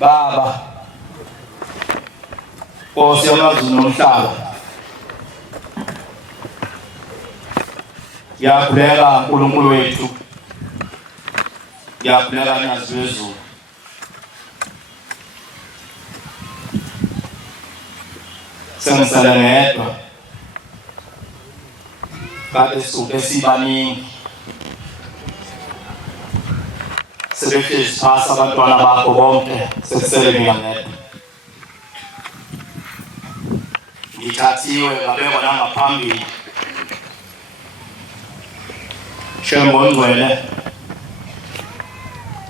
Baba Nkosi yamazulu nomhlaba, ngiyakhulela uNkulunkulu wethu, ngiyakhulela Nyazi wezulu. Sengisele ngedwa kade suke sibaningi sebehlezi phasi abantwana bakho bonke, sekusele mina ngedwa. Ngithathiwe ngabekwa nangaphambili Shembo Ngcwele,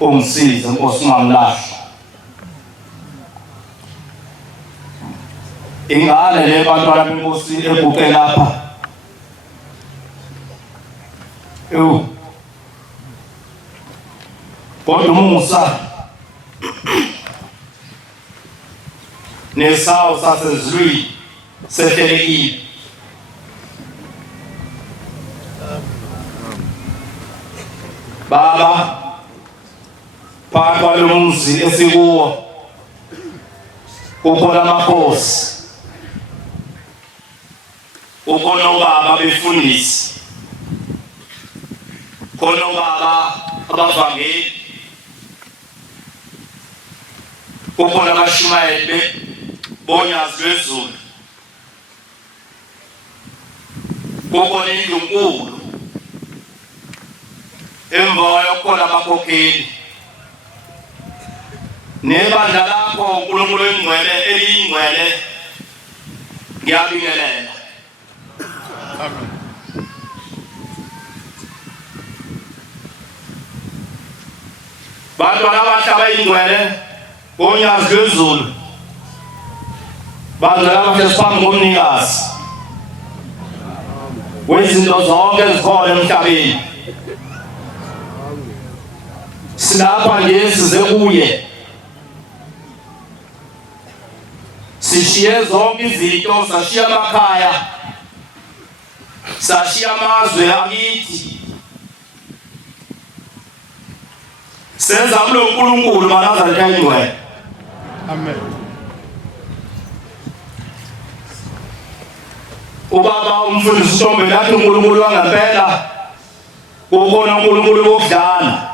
ungisize Nkosi, ungamlahli. Ingane le bantwana beNkosi eguqe lapha, kodwa umusa nesawu sasezulwini sehlelekile. Baba, phakathi kwalo muzi esikuwo kukhona amakhosi, kukhona obaba befundisi, khona obaba abavangeli, kukhona abashumayeli boNyazi wezulu, kukhona indlu enkulu, emva yokukhona abakhokheli, nebandla lakho uNkulunkulu engcwele eliyingcwele, ngiyabingelela. Amen. Bantwana abahlaba ingcwele boNyazi wezulu, bantwana abahlezi phambi komnikazi wezinto zonke ezikhona emhlabeni, silapha nje size kuye, sishiye zonke izinto, sashiya amakhaya, sashiya amazwe akithi, senza kulo uNkulunkulu manazalika ingcwele. Amen. Ubaba umfundisi uNtombela athi uNkulunkulu wangempela kukhona uNkulunkulu wokudlala,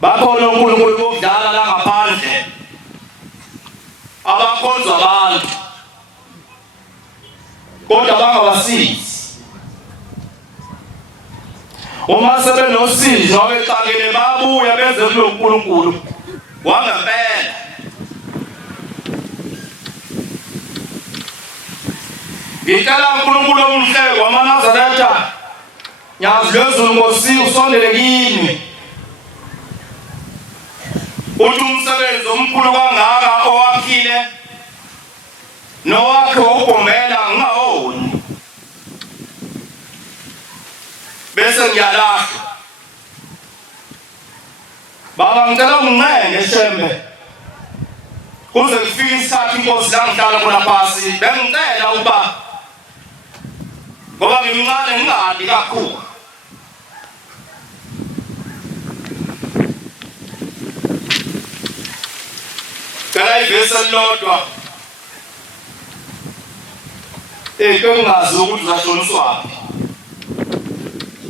bakhona uNkulunkulu wokudlala la ngaphandle abakhonza abantu kodwa bangabasizi. Uma sebenosizi nobexakile babuya beze kulo uNkulunkulu wangempela. Ngicela uNkulunkulu omhle wamaNazaretha, Nyazi wezulu, Nkosi usondele kimi, uthi umsebenzi omkhulu kangaka owakhile nowakhe wawugombela ngingawoni, bese ngiyalahla. Baba, ngicela ungincenge Shembe kuze kufike isikhathi Nkosi la ngihlala khona phasi, bengicela ukuba ngoba ngimncane ngingadi kakhulu, cela ivesi elilodwa engingazi ukuthi uzashoniswaphi.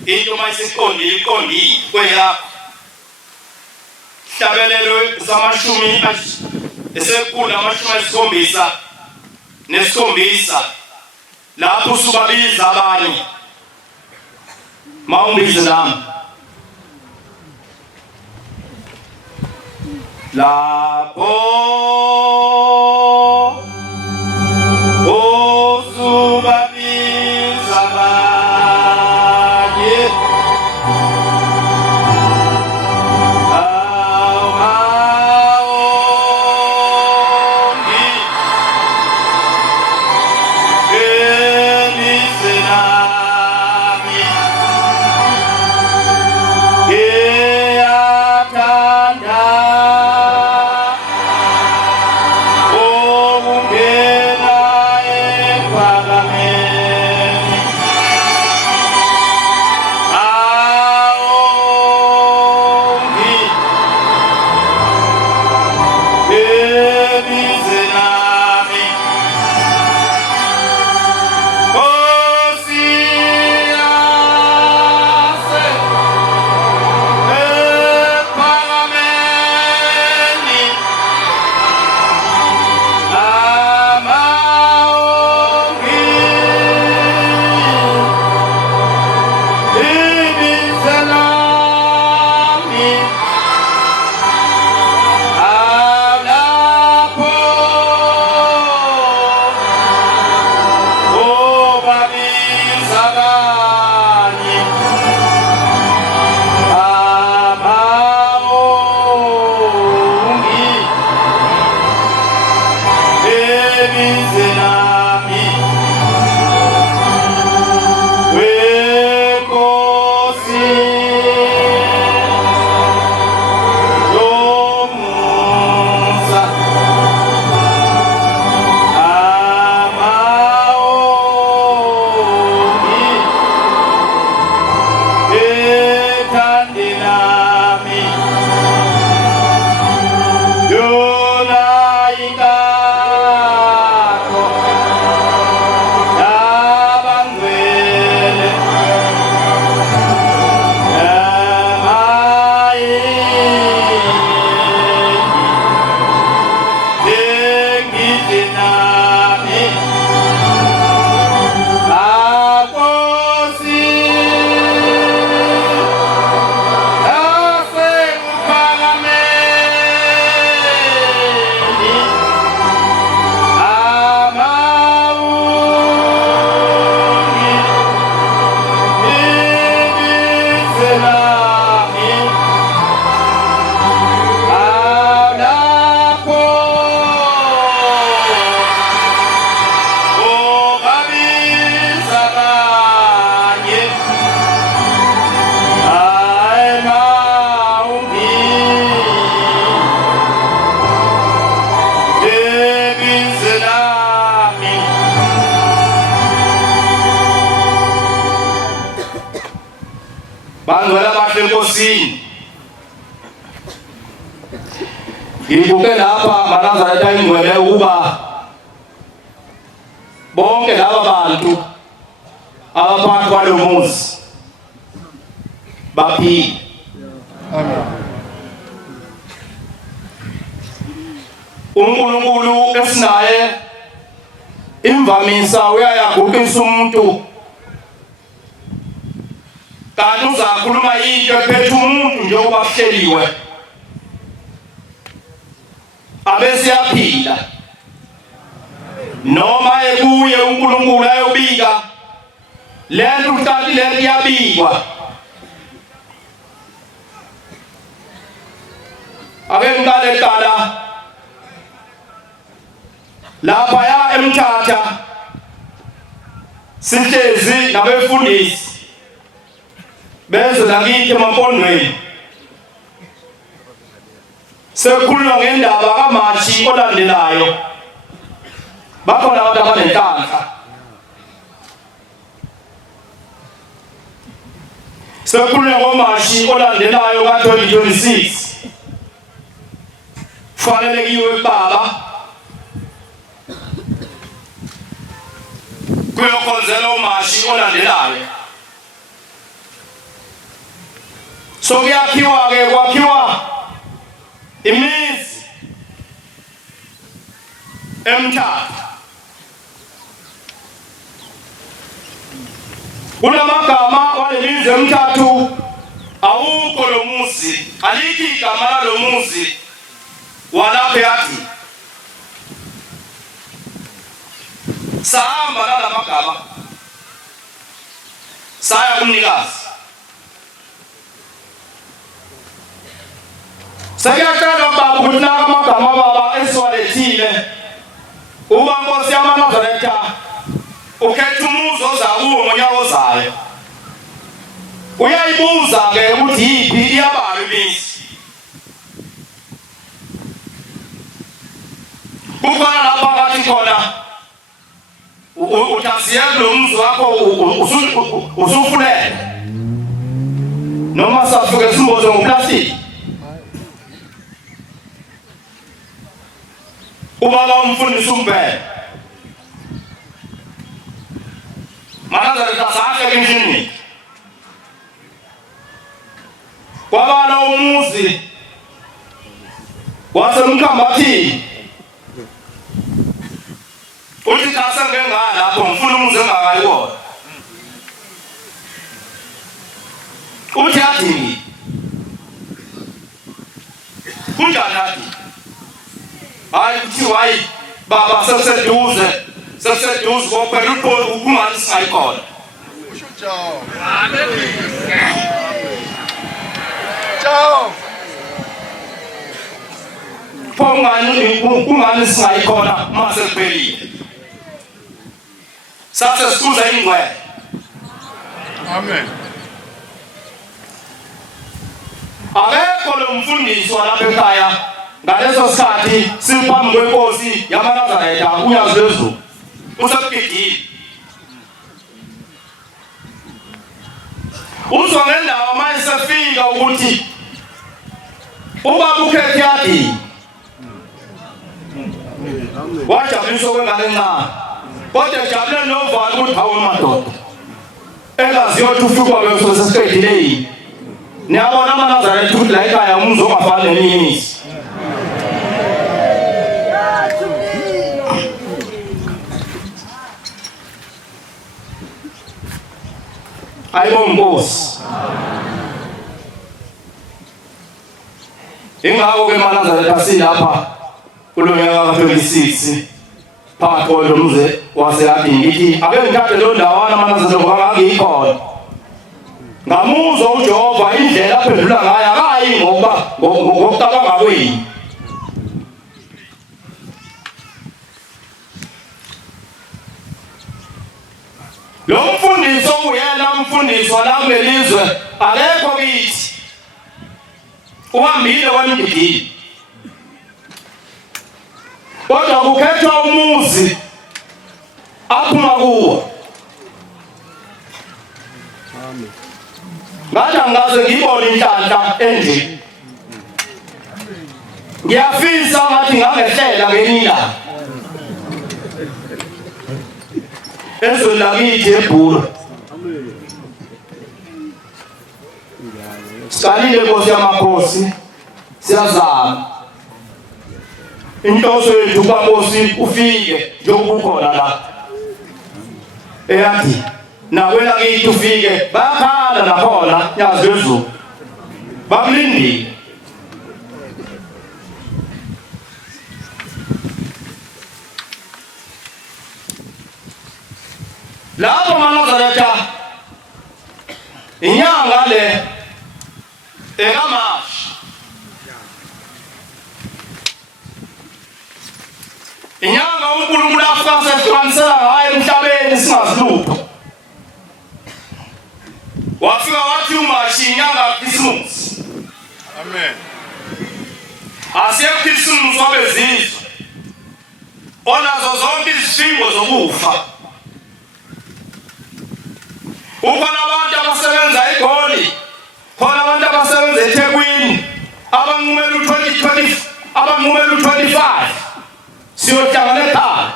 Into mayisiqondile iqondile kweyakho, hlabelelo samashumi esekhulu amashumi nesikhombisa lapho usubabiza abanye, mawungibize nami lapho usubabiza abanye, enkosini. Ngibuke lapha maNazaretha ingcwele ukuba bonke laba bantu abaphansi kwalo muzi baphile. Amen. uNkulunkulu esinaye imvamisa uyayaguqisa umuntu kanti uzakhuluma into ephethe umuntu njengoba kuhleliwe abese yaphila noma ebuye uNkulunkulu ayobika lento uhlali lento yabikwa. Ake ngale qala lapha ya eMthatha sihlezi nabefundisi beze lakithi emampondweni sekhuluma ngendaba kaMashi olandelayo. Bakhona abantu abanenhlanhla sekhuluma ngoMashi olandelayo ka-2026 kufanele kiwe kubaba kuyokhonzela uMashi olandelayo. So kuyakhiwa-ke kwakhiwa imizi eMthatha. Kunamagama walemizi eMthatha awukho lo muzi, alikho igama lalo muzi walapha yathi sahamba nala magama saya kumnikazi. Sekuyacela baba ukuthi naka amagama baba esiwalethile uba Nkosi yamaNazaretha ukhetha umuzi ozakuwo ngonyaka ozayo. Uyayibuza-ke ukuthi yiphi iyabalwa imizi. Kukhona lapha ngathi khona uthasiyela lo muzi wakho usufulele noma safike simboze ngoplastiki. Ubaba umfundisi umbhele maNazaretha sakhe endlini kwabala umuzi waseMkhambathini uthi kasa ngengala lapho ngifuna umuzi engakayi wona. Uthi athi kunjani athi hayi kuthiwa hayi baba seseduze kophela ukungani singayikhona. Ciao. Kungani singayikhona mase kuphelile. Sase sikuza ingcwele. Amen. Akekho lo mfundisi walapha ekhaya ngaleso sikhathi siphambi kwenkosi yamaNazaretha uyazilezo usebhidile. Uzwa ngendaba manje sefika ukuthi ubaba ukhethe yathi wajabuliswa kwengane encane kodwa ejabule novalo ukuthi hawu madoda engaziyo ukuthi ufikwa kweso sesiqedile yini. Niyabona amaNazaretha ukuthi la ekhaya umuzi ongafani neminye imizi. Ayibonge Nkosi. Ingakho-ke amaNazaretha silapha kulo nyaka ka-26 phakathi kwalo muzi waseKadini. Ngithi ake ngithathe lo ndawana amaNazaretha kangakikhona ngamuzwa uJehova indlela aphendula ngayo akayi ngokucabanga kwenu. Lo mfundisi okuyena umfundisi wala kulelizwe akekho kithi uhambile wemgidini kodwa kukhethwa umuzi aphuma kuwo. ngathi angaze ngibone inhlanhla endlini. Ngiyafisa ngathi ngangehlela ngenila ezweni lakithi eBhulu. Sikalile Nkosi yamakhosi, siyazama inhloso yethu kaNkosi ufike njengoba ukhona la eyathi nawe lakithi ufike. Bayakhala nakhona nyazi wezulu bakulindile. Lapho maNazaretha inyanga le ekaMashi, inyanga uNkulunkulu afika sehlukanisela ngayo emhlabeni singazilupha. Wafika wathi uMashi inyanga kaKhisimusi. Amen. AsiyeKhisimusi wabezizwe onazo zonke izifimbo zokufa. Ukhona abantu abasebenza eGoli, khona abantu abasebenza eThekwini, abanqumela u-2020, abanqumela u-25 siyohlangana ekhaya.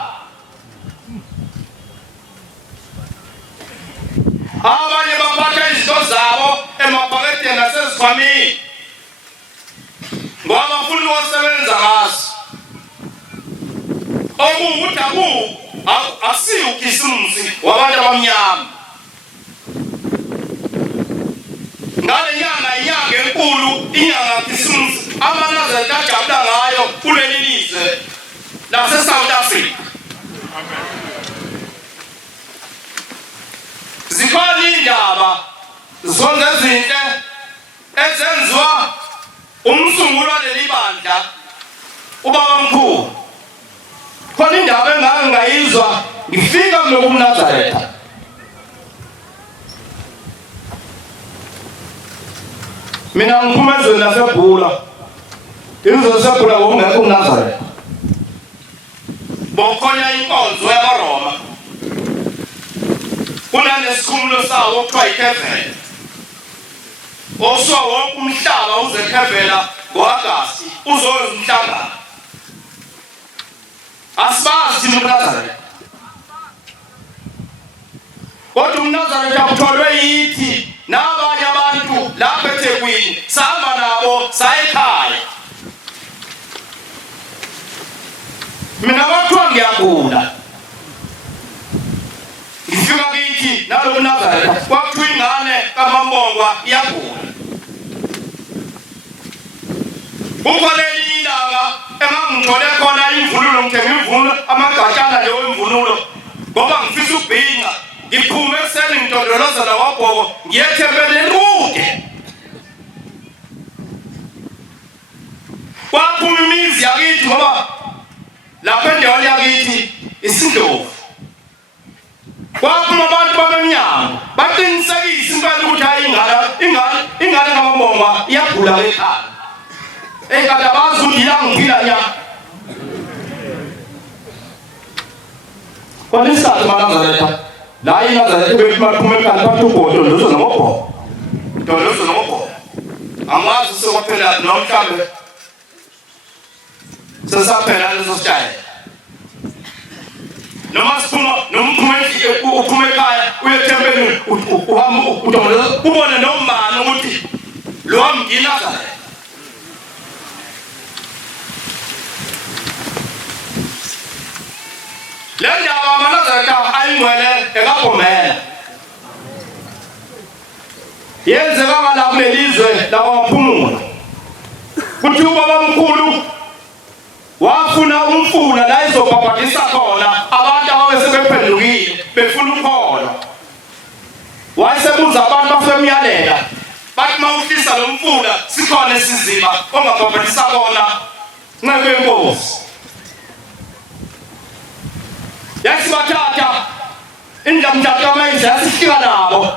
Abanye baphatha izinto zabo emabhaketeni nasezikhwameni ngoba bafuna ukusebenza ngazo. Okuwukuthi asiyo uKhisimusi wabantu abamnyama. Ngale nyanga inyanga enkulu, inyanga kaKhisimusi, amaNazaretha ajabula ngayo kuleli lizwe lase-South Africa. Amen. Zikhona indaba zonke ezinhle ezenziwa umsunguli waleli bandla ubaba mkhulu. Khona indaba engake ngayizwa ngifika kulo umNazaretha. Mina ngiphuma ezweni laseBhula, izwe laseBhula ngokungekho uNazaretha. Bokhona inkonzo yabaRoma, kunanesikhumulo sawo okuthiwa iKhevela. Oswa wonke umhlaba uze eKhevela ngo-Agasti uzoyenza umhlangano. Asibazi thina uNazaretha, kodwa uNazaretha utholwe yithi nabanye abantu lapha eThekwini, sahamba nabo saya ekhaya. Mina kwathiwa ngiyagula, ngifika kithi nalo uNazaretha kwakuthiwa ingane kaMambongwa iyagula. Kukhona elinye ilanga engangithole khona imvunulo, ngithenga imvunulo amagatshana leyo imvunulo ngoba ngifisa ukubhinqa. Ngiphume ekuseni ngidondolozela wagogo ngiyethembele kude. Kwaphuma imizi yakithi ngoba lapha endaweni yakithi isindlovu. Kwaphuma abantu babemnyango baqinisekisa impela ukuthi hayi ingane kaMambongwa iyagula ekhaya. Ekade abazi ukuthi ilangiphila nya. Kwani isikhathi maNazaretha la iNazaretha bephuma ekhaya bathi ugodo lozo nobho. Lozo nobho. Amazi sekwaphela nomhlambe. Sesaphela leso sitayela. Noma siphuma uphuma ekhaya uyethembeni uhamba udondola ubone nomama ukuthi lo wami iNazaretha. Le ndaba maNazaretha ayingcwele ekabomela. Yenzeka ngala kulelizwe lawaphumula. Kuthi ubaba mkhulu wafuna umfula la izobhabhadisa khona abantu ababesebephendukile befuna ukholo. Wayesebuza abantu bafemyalela bathi mawufisa lo mfula sikhona esiziba ongabhabhadisa khona nceku yenkosi. Yasibathatha indamthatha amayinja yasifika nabo.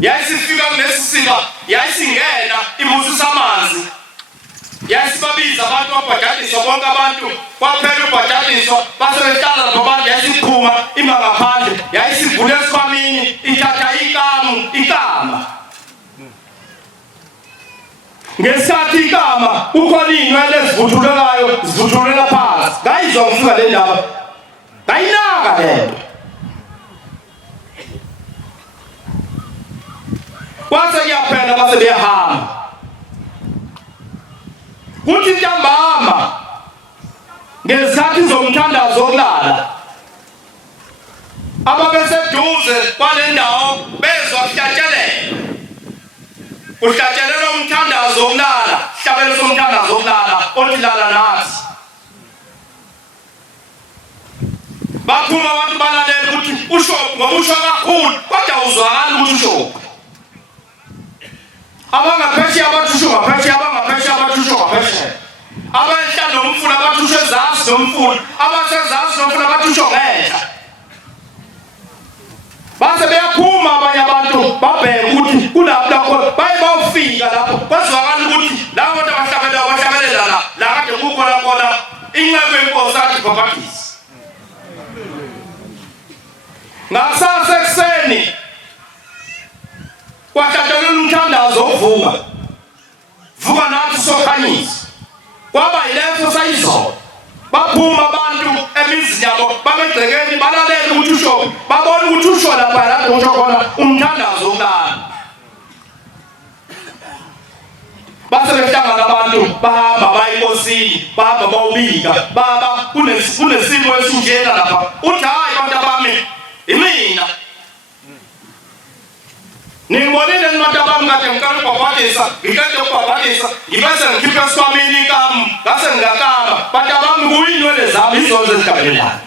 Yasifika kulesisiba yasingena ibusa amanzi. Yasibabiza abantu babhadaliswa bonke abantu kwaphela ubhadaliswa base behlala lapho abantu yasiphuma ima ngaphandle yasivula esikhwamini ithatha ikama ngesikhathi ikama ukhona inwele ezivuthulekayo zivuthulela phansi ngayizwa ngifika le ndaba ngayinaka lento kwase kuyaphela base beyahamba kuthi ntambama ngesikhathi zomthandazo wokulala ababeseduze kwale ndawo bezwa kuhlatshelela kuhlatshelela umthandazo wokulala hlabelo somthandazo wokulala othi lala nathi baphuma abantu balalela ukuthi ushophu ngoba usho kakhulu kodwa uzwakala ukuthi ushophu abangaphesheya abathusho ngaphesheya abangaphesheya abathusho ngaphesheya abahla nomfula abathusho ezansi nomfula abasezansi nomfula abathusho ngehla base beyaphuma abanye abantu babheke ukuthi kulapho lakho baye bawufika lapho kwazwakala ukuthi labo bantu abahlabelela la kade kukhona inqebe yenkosi athi babhakisi ngasasa ekseni kwahlatshelwa umthandazo vuka nathi sokhanyisa kwaba yileso sayizolo baphuma abantu emizini yabo babegcekeni balalela ukuthi usho babona ukuthi usho lapha lapho usho khona umthandazo wokulala base behlangana abantu bahamba baye enkosini bahamba bawubika baba kunesimo esinjena lapha uthi hayi bantu abami imina ningibonile nibantu abami kade ngicela ukubabhalisa ngicela ukubabhalisa ngibese ngikhiphe esikwamini inkamo ngase ngingakamba bantu abami kuyinwele zami izona ezigabelelayo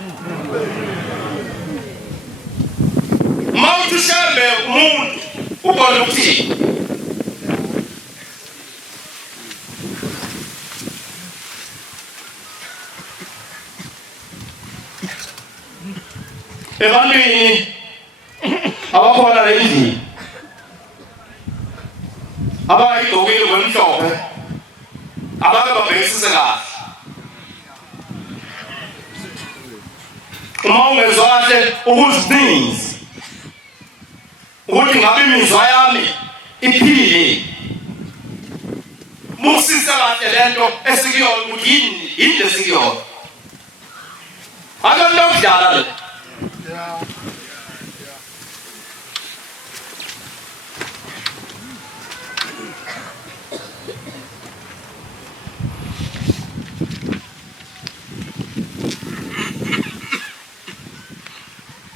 mawuthi ushembe umuntu ubona ukuthini ebantwini abakhona le ndini abayigqokile kwemhlophe abake babhekisise kahle uma ungezwa kahle ukuzininzi ukuthi ngabe imizwa yami iphile busisa kahle lento esikuyona ukuthi yini lesikuyona akanto okudlala le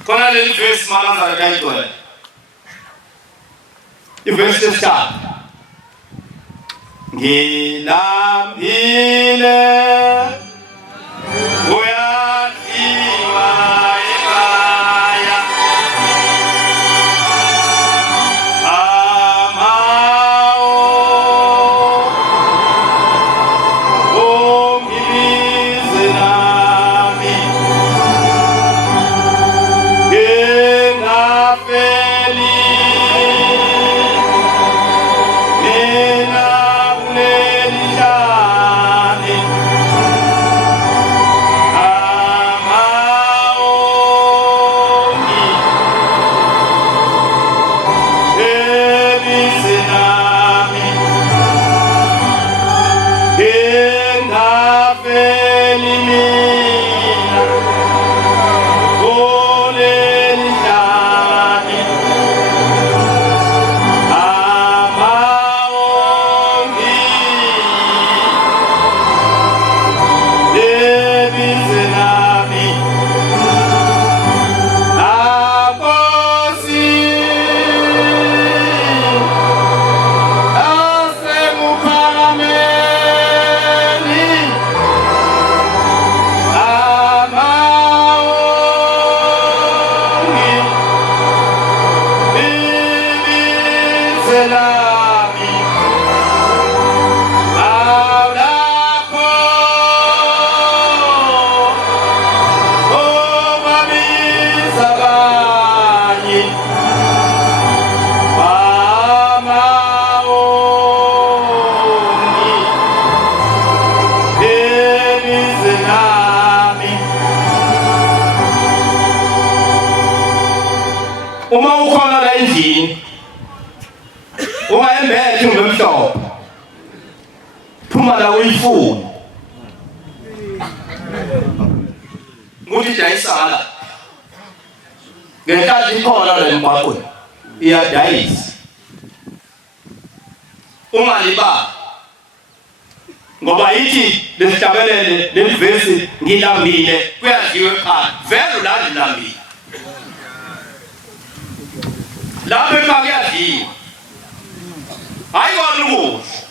kona le verse malazara kayitwela iverse yesithathu ngilambile uyafika ekhaya amawo ongilize nami ngingafeli mina kuleli hlane phuma la uyifuna nguthi dayisala ngenkathi ikhona le mgwaqweni iyadayisa ungaliba ngoba yithi lesihlabelele lemvesi ngilambile kuyadliwa ekhaya vele ulandilambile lapha ekhaya kuyadliwa hayi kona ukudla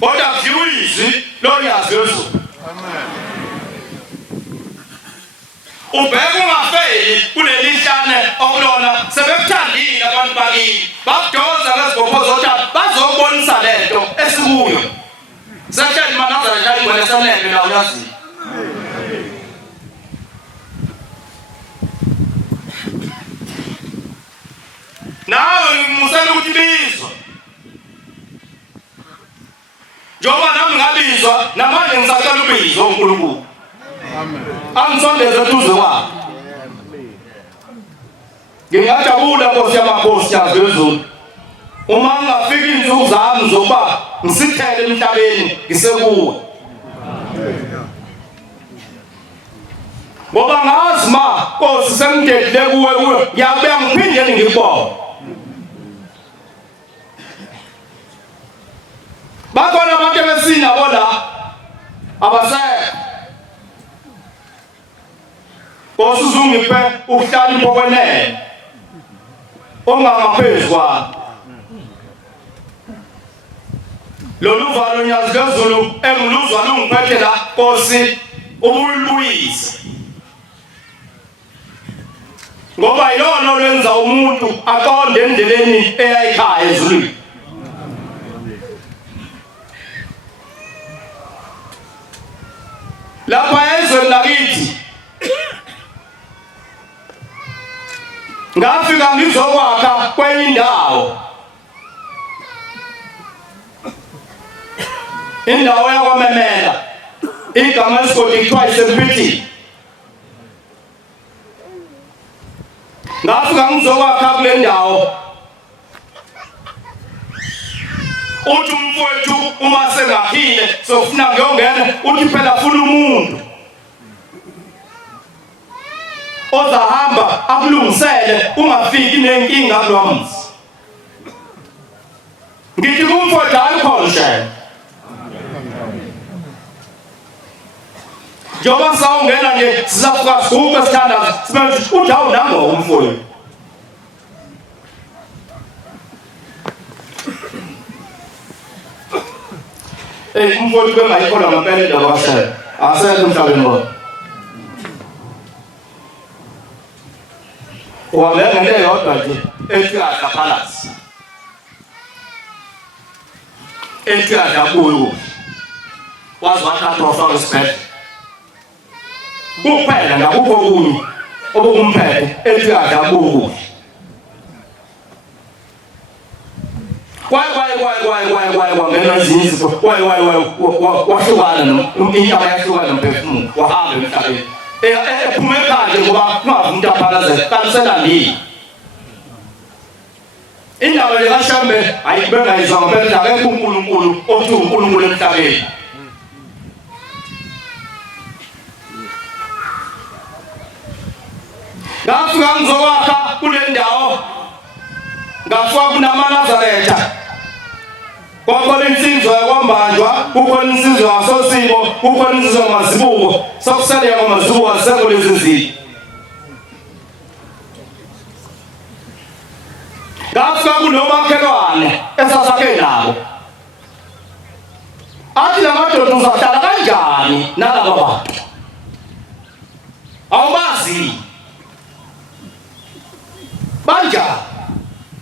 kodwa kudliwa izwi lonyazi lwezulu ubheke ungafeli kulelihlane okulona sebekuthandile abantu bakini bakudoza ngezibopho zokuthi bazobonisa lento esikuyo sehleli manazana njalo igwele senele la uyazi nawe ngimusela ukuthi bizwa njengoba nami ngabizwa namanje ngisacela ubizwa uNkulunkulu angisondeze eduze kwakhe ngingajabula Nkosi yamakhosi yazi lezulu uma ngingafika izinsuku zami zokuba ngisithele emhlabeni ngisekuwe ngoba ngazi ma Nkosi sengidedile kuwe ngiyabuya ngiphinde ngikubone bakhona abantu besinabo la abasekho Nkosi uzungiphe ukuhlala impokwenene ongangaphezu kwami lolu valo nyazi lezulu engiluzwa lungiphethe la Nkosi ubuluyise ngoba yilona olwenza umuntu aqonde endleleni eyayikhaya ezulwini lapha ezweni lakithi ngafika ngizokwakha kwenye indawo yakwamemela igama esigodi kuthiwa iSempiti ngafika ngizokwakha kule ndawo uthi umfowethu uma sengakhile sofuna ngiyongena uthi phela funa umuntu ozahamba akulungisele ungafiki nenkinga kulomzi ngithi kumfowethu alikhona shela njengoba sawungena nje sizafuka sikuke sithandaza sibe uthi awunango umfowethu umfowethu bengayikhola ngempela indaba kaShela asekho emhlabeni lo wabeka ngento eyodwa nje esikadla palace esikadla kuyo wazi wathatha wafaka isibhedlela kuphela ngakukho kunye obukumphethe esikadla kuyo Why ngena izizwe wahlukana inyama yahlukana nomphefumulo wahamba emhlabeni ephume phandle ngoba kungavumuntu aphalaze kanisela nini indawo le kaShambe ayibengayizwa ngempela akekho uNkulunkulu othi uNkulunkulu emhlabeni ngafika ngizokwakha kule ndawo ngafika kunaManazaretha kwakhona insizwa yakwambanjwa kukhona insizwa yasosimo kukhona insizwa yamazibuko sokusele yamazibuko asekho lezi zinto ngafika kunomakhelwane esasakhe nabo athi la madoda uzahlala kanjani nalabo bantu awubazi banjani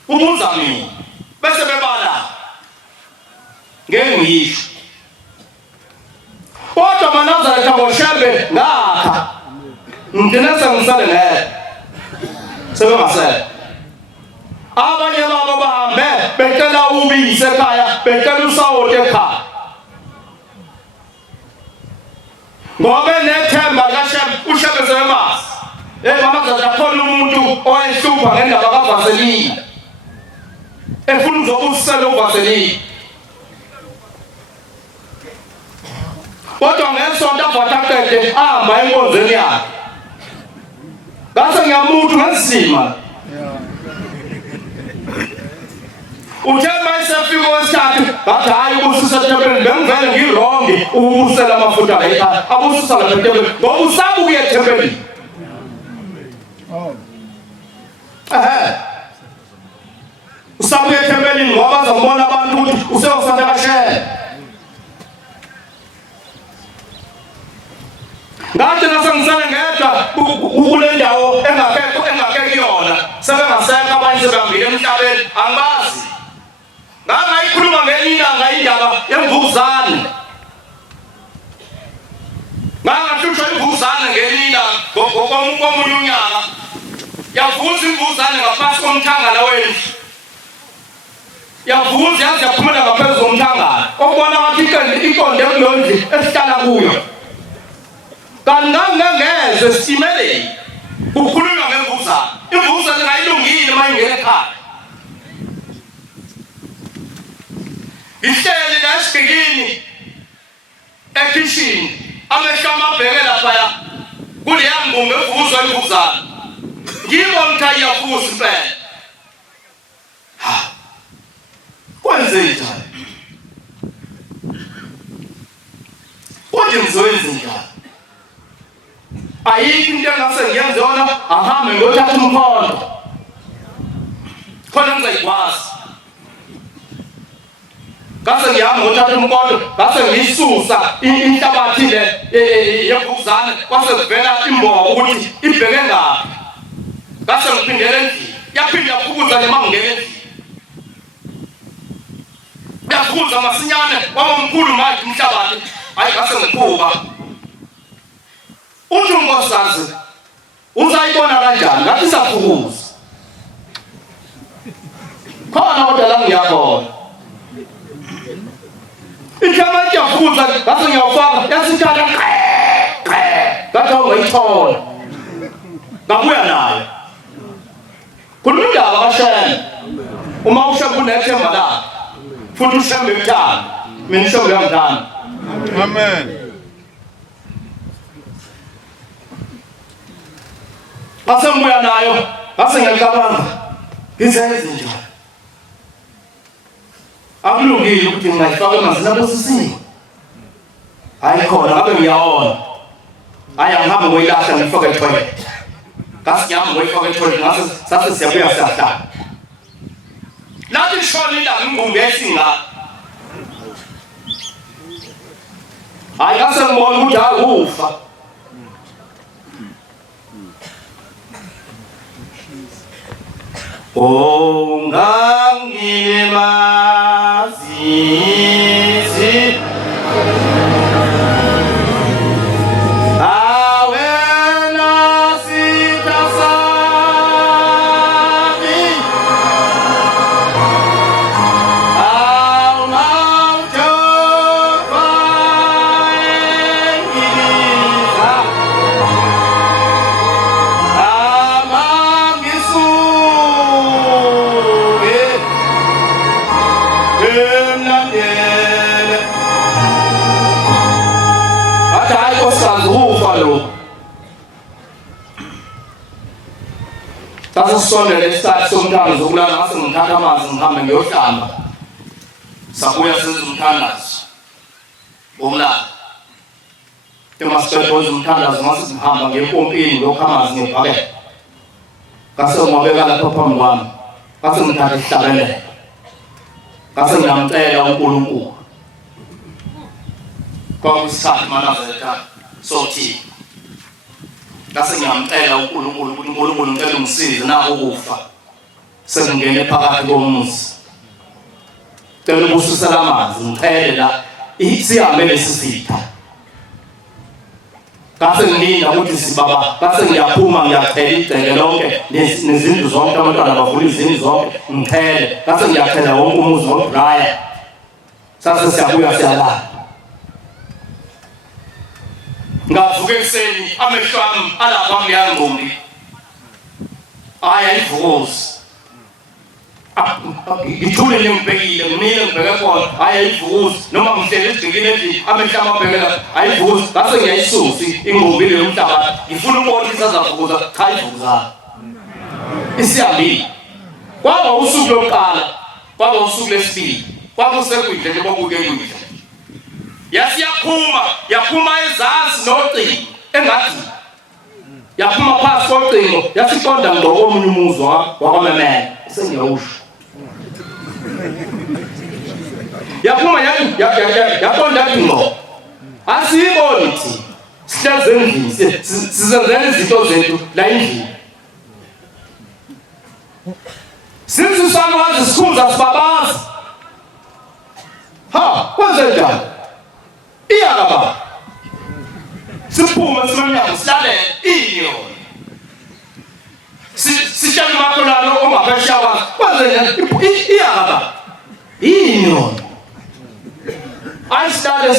ubuza mina bese bebala ngengiyisho kodwa Manazaretha ngoShambe ngakha ngidinesa ngisale ngeke sebengasele abanye babo bahambe becela ubisi ekhaya becela usawoti ekhaya ngoba nethemba kaShambe uShambe sebemasi Manazaretha khona umuntu owayehlupha ngendaba kaVaseline efuna uzobusela uVaseline kodwa ngesonto avataqede ahamba enkonzweni yakhe ngase ngiyamuntu ngesima uthe mayisefika wesithathu ngathi hayi ubusisa ethempelini bengivele ngirongi ubusela amafutha la ekhaya abusisa lapha ethempelini ngoba usaba ukuya ethempelini usaba ukuya ethempelini ngoba bazambona abantu ukuthi usewusanda kashela ngathi nasengisele ngedwa kule ndawo engakekho yona sebengasekho abanye sebehambile emhlabeni angibazi ngayikhuluma ngenye ilanga indaba yemvukuzane ngahlushwa imvukuzane ngenye ilanga komunye unyaka yavuza imvukuzane ngaphansi komthangala wendlu yavuza yaze yaphumela ngaphezulu komthangala okubona ngathi iqonde kulondlu esihlala kuyo kanti ngangeze sitimeleni kukhulunywa ngemvukuzane imvukuzane ngayilungile uma ingena ekhaya ihleli la esigikini ekitchen amehlo amabheke laphaya kuleya ngqumbi evuzwa imvukuzane ngibona ukuthi iyavuza impela kwenzeni njani kodwa ngizoyenza njani ayikho into engase ngiyenze yona ahambe ngiyothatha umkhondo khona ngizayikwazi ngase ngihamba ngiyothatha umkhondo ngase ngiyisusa inhlabathi le yemvukuzane kwase kuvela imbobo ukuthi ibheke ngaphi ngase ngiphindele endlini yaphinda yaphukuza le mangingena endlini yaphukuza masinyane waba mkhulu manje umhlabathi hayi ngase ngiphuka uthi unkosazi uzayibona kanjani ngathi saphukuza khona kodwa la ngiyakhona ikhamathi yaphukuza ngase ngiyawufaka yasithatha ngathi awungayithola ngabuya nayo khuluma indaba kashela uma ushaka kunethemba lakhe futhi ushembe ekuthanda mina ushembe uyangithanda amen ngase ngibuya nayo ngase ngiyacabanga ngizenze njani akulungile ukuthi ngingayifaka emanzini abosisiwe hayi khona ngabe ngiyawona hayi angihambe ngoyilahla ngiyifake etoilet ngase ngihamba ngoyifaka etoilet ngase sase siyabuya siyahlala nathi lishona ilanga ingqumbi yayisingaka hayi ngase ngibona ukuthi akufa ongangilemazizi awena sitasami awmautofa engiliza sasisondele isikhathi somthandazo zokulala ngase ngithatha amanzi ngihambe ngiyohlamba sabuya senza umthandazo wokulala emasiqedwe umthandazo ngase ngihamba ngempompini ngiyokha amanzi ngebhakede ngase ngibeka lapha phambi kwami ngase ngithatha isihlabelelo ngase ngiyamcela uNkulunkulu kwakuyisikhathi manazela sothi ngase ngiyamcela uNkulunkulu ukuthi uNkulunkulu ngicela ungisize na ukufa sengingene phakathi komuzi cela ubusisela amanzi ngichele la sihambe lesisitha ngase ngilinda ukuthi sibaba ngase ngiyaphuma ngiyachela igceke lonke nezindlu zonke abantwana bavula izindlu zonke ngichele ngase ngiyachela wonke umuzi ngodraya sase siyabuya siyalala ngavuka ekuseni amehlo ami alapha ngiyangqondi ayivuzi ngithule ngibhekile ngimile ngibheke khona ayivuzi noma ngihlele esigcikini endlini amehla amabhekela ayivuzi ngase ngiyayisusa ingqubile yomhlaba ngifuna ukubona isazavuza cha ivuza isiyambile kwaba usuku lokuqala kwaba usuku lesibili kwakusekwindle nje bokuke kwindle yaphuma ezansi nocingo engathi yaphuma phansi kocingo yasiqonda ngqo komunye umuzwa wakwamemela sengiyawusho yaphuma yaqonda ngqo asiyiboni thi sihleze endlini sizenzela izinto zethu la endlini sizisana wazi sikhumza sibabaza kwenze njani iyaka baba siphuma simanyako silalele iyona sishaya umakholano ongaphesheya kwenze njani iyaka baba iyona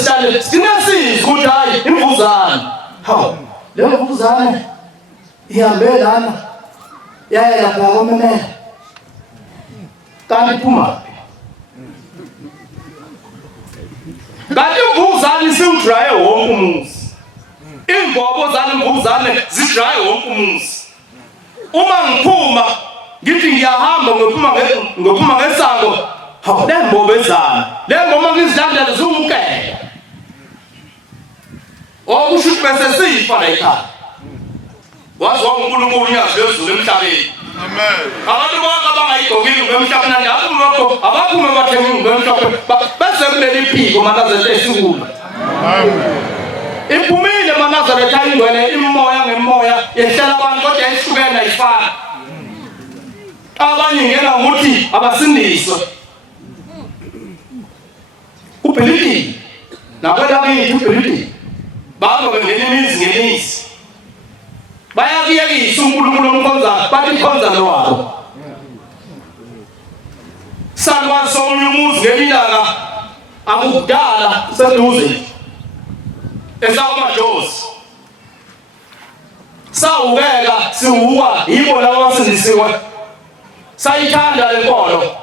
sihlale singasizwa ukuthi hayi imvuzane leyo mvuzane ihambe lana yaya lapha kwamemela kanti iphuma kanti imvuzane siwudraye wonke umuzi imbobo zalemvuzane zidraye wonke umuzi uma ngiphuma ngithi ngiyahamba ngophuma ngesango le mbobo ezana le ngoma ngizilandela ziwumkela okusho ukuthi bese sifa la ekhaya wazi uNkulunkulu unyazi lezulu emhlabeni amen abantu bonke abangayigqokile ngemhlabeni nandapho abaphume bathenga ngemhlabeni bese kuleli phiko manazethe esikhulu amen iphumile manazethe ayingwele imoya ngemoya yehlala abantu kodwa ehlukene ayifana abanye ngena ngokuthi abasindiswe ubhilidi nabalakithi ubhilidi baba bengena imizi bayakuyekisa uNkulunkulu omkhonza bathi khonza lowabo salwaso umuzi ngelilanga akudala seduze esamajosi sawukeka sihuwa yibo labo basindisiwe sayithanda lenkolo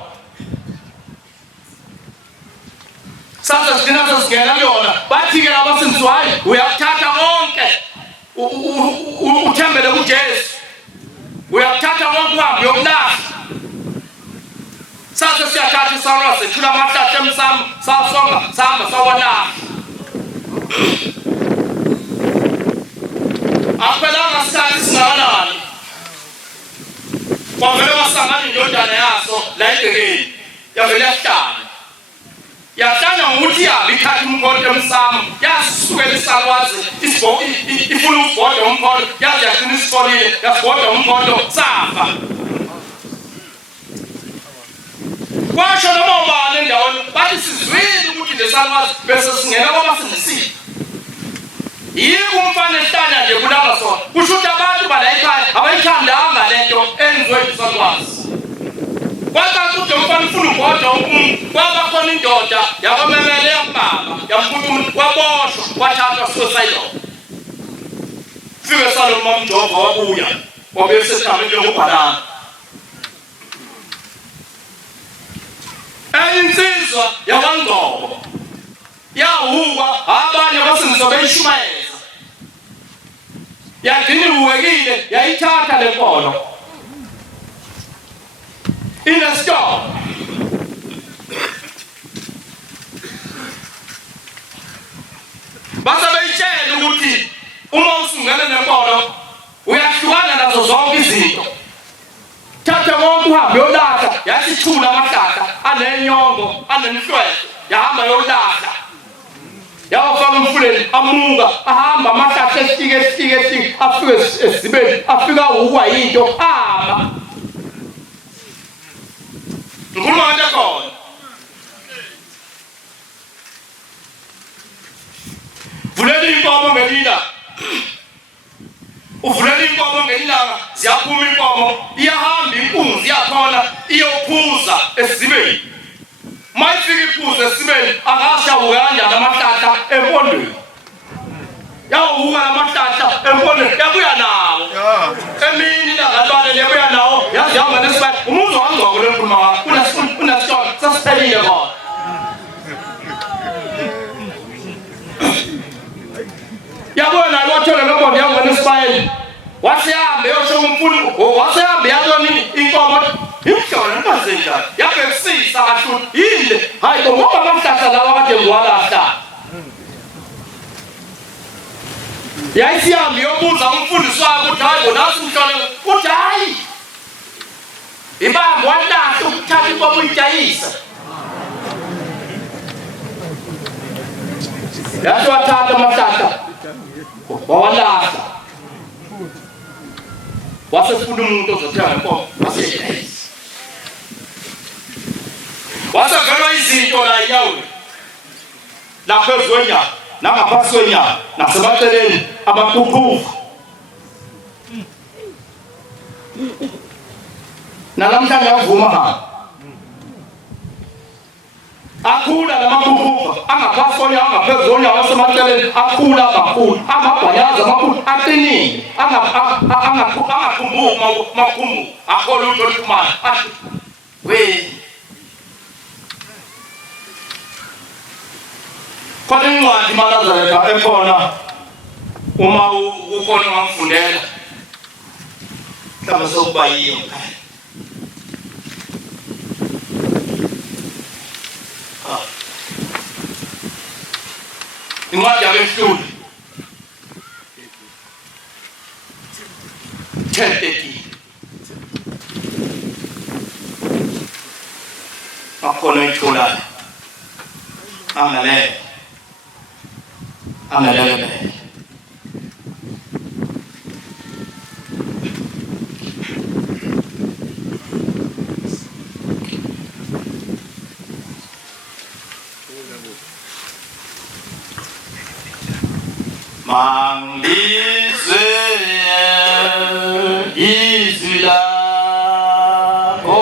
sasa sidina sasingena yona bathi ke abasindisiwe hayi uyakuthatha konke uthembele kuJesu uyakuthatha konke uhambe yokulahla sasa siyathatha isarwa sethula amahlahla emsamo sasonga sahamba sawalahla aphelanga sikhathi singakanani kwavele wasangana indodana yaso la egcekeni yavele yahlanya ngokuthi yabe ikhathi umkhonto emsamo yasukela isalwazi ifuna ukubhoda umkhonto yaze yaqina isifolile yasibhoda umkhonto safa kwasho noma ubani endaweni bathi sizwile ukuthi lesalwazi bese singena kwabasindisile yiko umfana ehlanya nje kulaba sona kusho ukuthi abantu bala ekhaya abayithandanga lento enziwe isalwazi kwathi ukuthi umfana ufuna ukubhoda kwaba khona indoda yakwamemele yababa yamkhuluma kwaboshwa kwathathwa suicide fike Saloma umjova wabuya wabese sithambe njengobhalana insizwa yakwangqobo yahuwa abanye abasindiswa beyishumayeza yagcina uwekile yayithatha lenkolo in a store base beyitshela ukuthi uma usungena nenkolo uyahlukana nazo zonke izinto thatha konke uhambe yolahla yasithula amahlahla anenyongo anemhlwehlwe yahamba yolahla yawafaka emfuleni amunga ahamba amahlahla esitike afike esibeni afika ukwa yinto ama ngikhuluma ngento khona vulela inkomo ngelila uvulela inkomo ngelilanga ziyaphuma inkomo iyahamba inkunzi yakhona iyophuza esibeni mayifika iphuza esibeni angashabuka kanjani amahlahla empondweni yawuka amahlahla empondweni yabuya nawo emini nangabane lebuya nawo yazi yahamba nesibani umuzi wangcwako lenkhuluma ngakho kunasitolo sasiphelile khona yabona wathola lobondo yahamba nesibani wasehambe yosho umfundi wasehambe yabona inkomo imhlola nkazenjani yabe kusisa kahlula yile hayi ngoba bamhlahla lawa kade ngiwalahla yayisihambe yobuza umfundisi wakhe ukuthi hayi bonasi umhlole uthi hayi ibambo walahla ukuthatha inkomo uyidayisa yathi wathatha amahlahla wawalahla wasefuna umuntu ozothenga inkomo waseyidayisa wasevelwa izinto la inyawule laphezu kwenyama nangaphansi kwenyama nasemaceleni amaququva nalamhlanje avuma hamba akhula lamaququva angaphansi kwenyama angaphezulu kwenyama wasemaceleni akhula amakhulu amabhayaza amakhulu aqinile angakhumbuki makhumbuki akhola ukuthi oluphumayo athi we khona incwadi maNazaretha ekhona uma ukhona ungangifundela mhlawumbe sokuba yiyo incwadi yabehluli 10:13 akhona ithulayo angalele mangizwe izwi lakho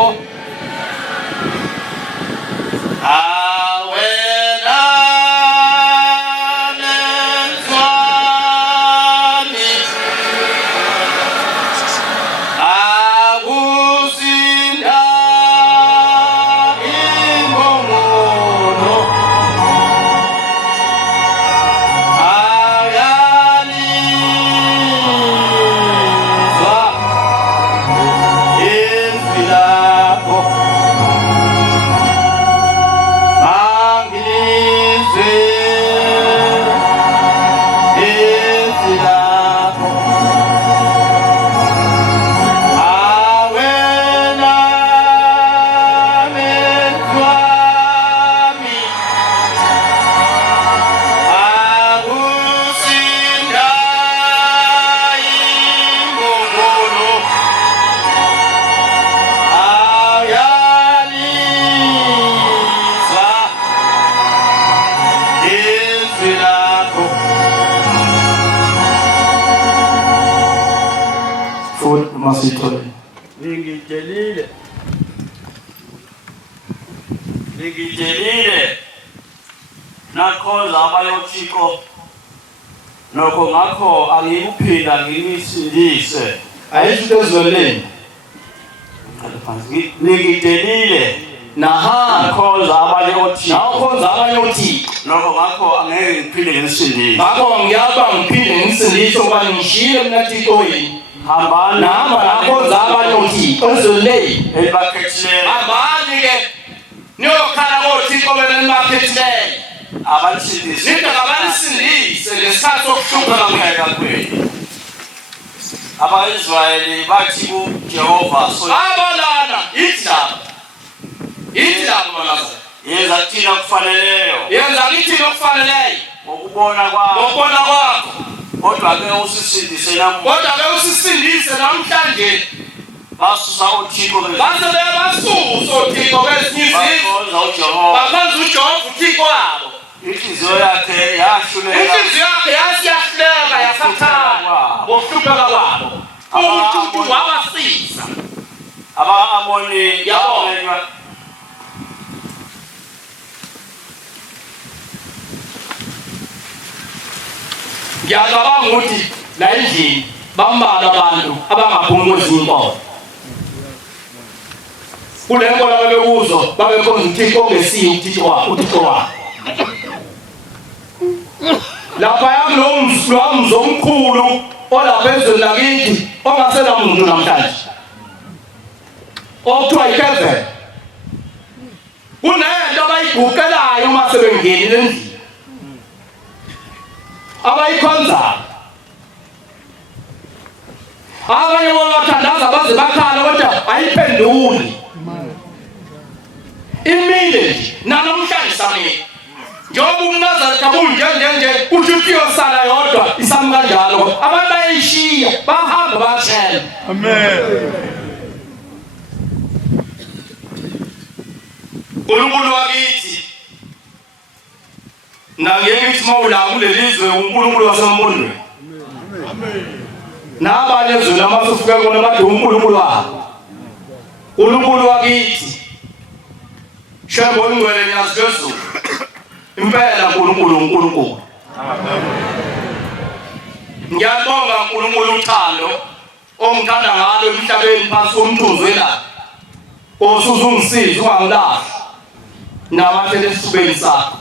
ngikutshelile nakhoza abayothixo nokho ngakho angikuphinda ngimisindise ayisho ezoleni ngikutshelile nakhoza abayothixo nokho ngakho angeke ngiphinde ngisindise ngakho ngiyaba ngiphinde ngisindise ngoba ngishiye mina Thixo yini hambani nakhoza abayothixo ezoleni elibakhethileyo hambani ke niyokhala koThixo bena nibaphetheleyo abalisindise nina kabalisindise ngesikhathi sokuhlupheka kwenu Aba-Israyeli bathi kuJehova abalana yithi labo manaza yenza thina okufaneleyo ngokubona kwakho kodwa-ke usisindise namhlanje basusa uThixo kwezinye izizwe bakhonza uJehova uThixo wabo inhliziyo yakhe yasiyahleka yasathala ngokuhlupheka kwabo uThixo wabasiza aba-Amoni yabona ngiyacabanga ukuthi la endlini bambalwa abantu abangaphumi kwezinkomo kule nkolo babekuzo babekhonza uThixo ongesiyo uThixo wabo lapha yamlomzi omkhulu olapha ezweni lakithi ongasela muntu namhlanje okuthiwa iKevin kunento abayigukelayo uma sebengenile endlini abayikhonzayo abanye babathandaza baze bakhala kodwa ayiphenduli imile nje namhlanje samile njengoba uMnazaretha kunjenjenje uthi uyosala yodwa isami kanjalo abantu bayishiya bahamba bathela amen uNkulunkulu wakithi nangengithi mawula kulelizwe uNkulunkulu wasembondweni amen nabanye ezweni lamasufika kona bathi uNkulunkulu wabo uNkulunkulu wakithi shebo ingwele nyaziphezulu impela uNkulunkulu amen ngiyabonga uNkulunkulu uthando ongithanda ngalo emhlabeni phansi komthunzi welanga osuzungisiza ungangilahli nabathele esifubeni sakho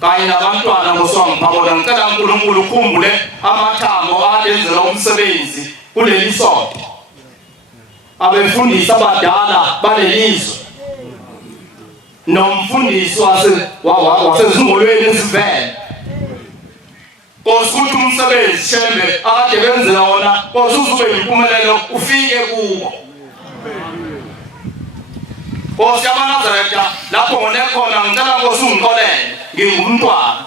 kanye nabantwana ngoswangiphabona ngicela uNkulunkulu ukhumbule amathambo adenzela umsebenzi kuleli sonto abefundisi abadala balelizwe nomfundisi wasezingolweni ezivele kosuthi umsebenzi shembe akade benzela wona kosuzube impumelelo ufike kuwo Nkosi yamaNazaretha lapho ngonekhona ngicela Nkosi ungiqolele ngingumntwana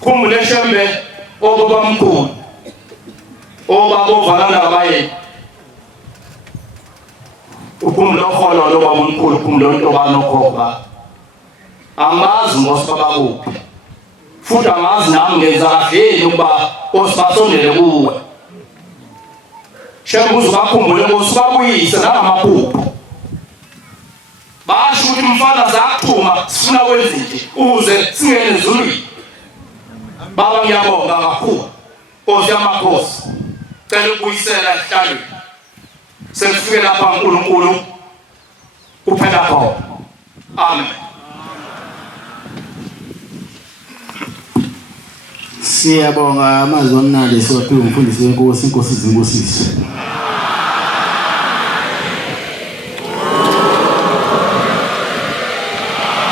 khumbule shembe obabamkhulu obabovalana kabaye ukhumbule okholo lo babamkhulu ukhumbule untobano khokha angazi Nkosi babakuphi futhi angazi nami ngenza kahle ukuba Nkosi basondele kuwe shembe uzubakhumbule Nkosi babuyise nangamaphupho basho ukuthi mfana zakuthuma sifuna wenze nje uze singene ezulwini baba ngiyabonga kakhulu Nkosi yamakhosi cela ukubuyisela ehlalweni sefike lapha uNkulunkulu kuphela khona amen Siyabonga amazwi amnandi siwaphiwe umfundisi wenkosi inkosi izinkosisi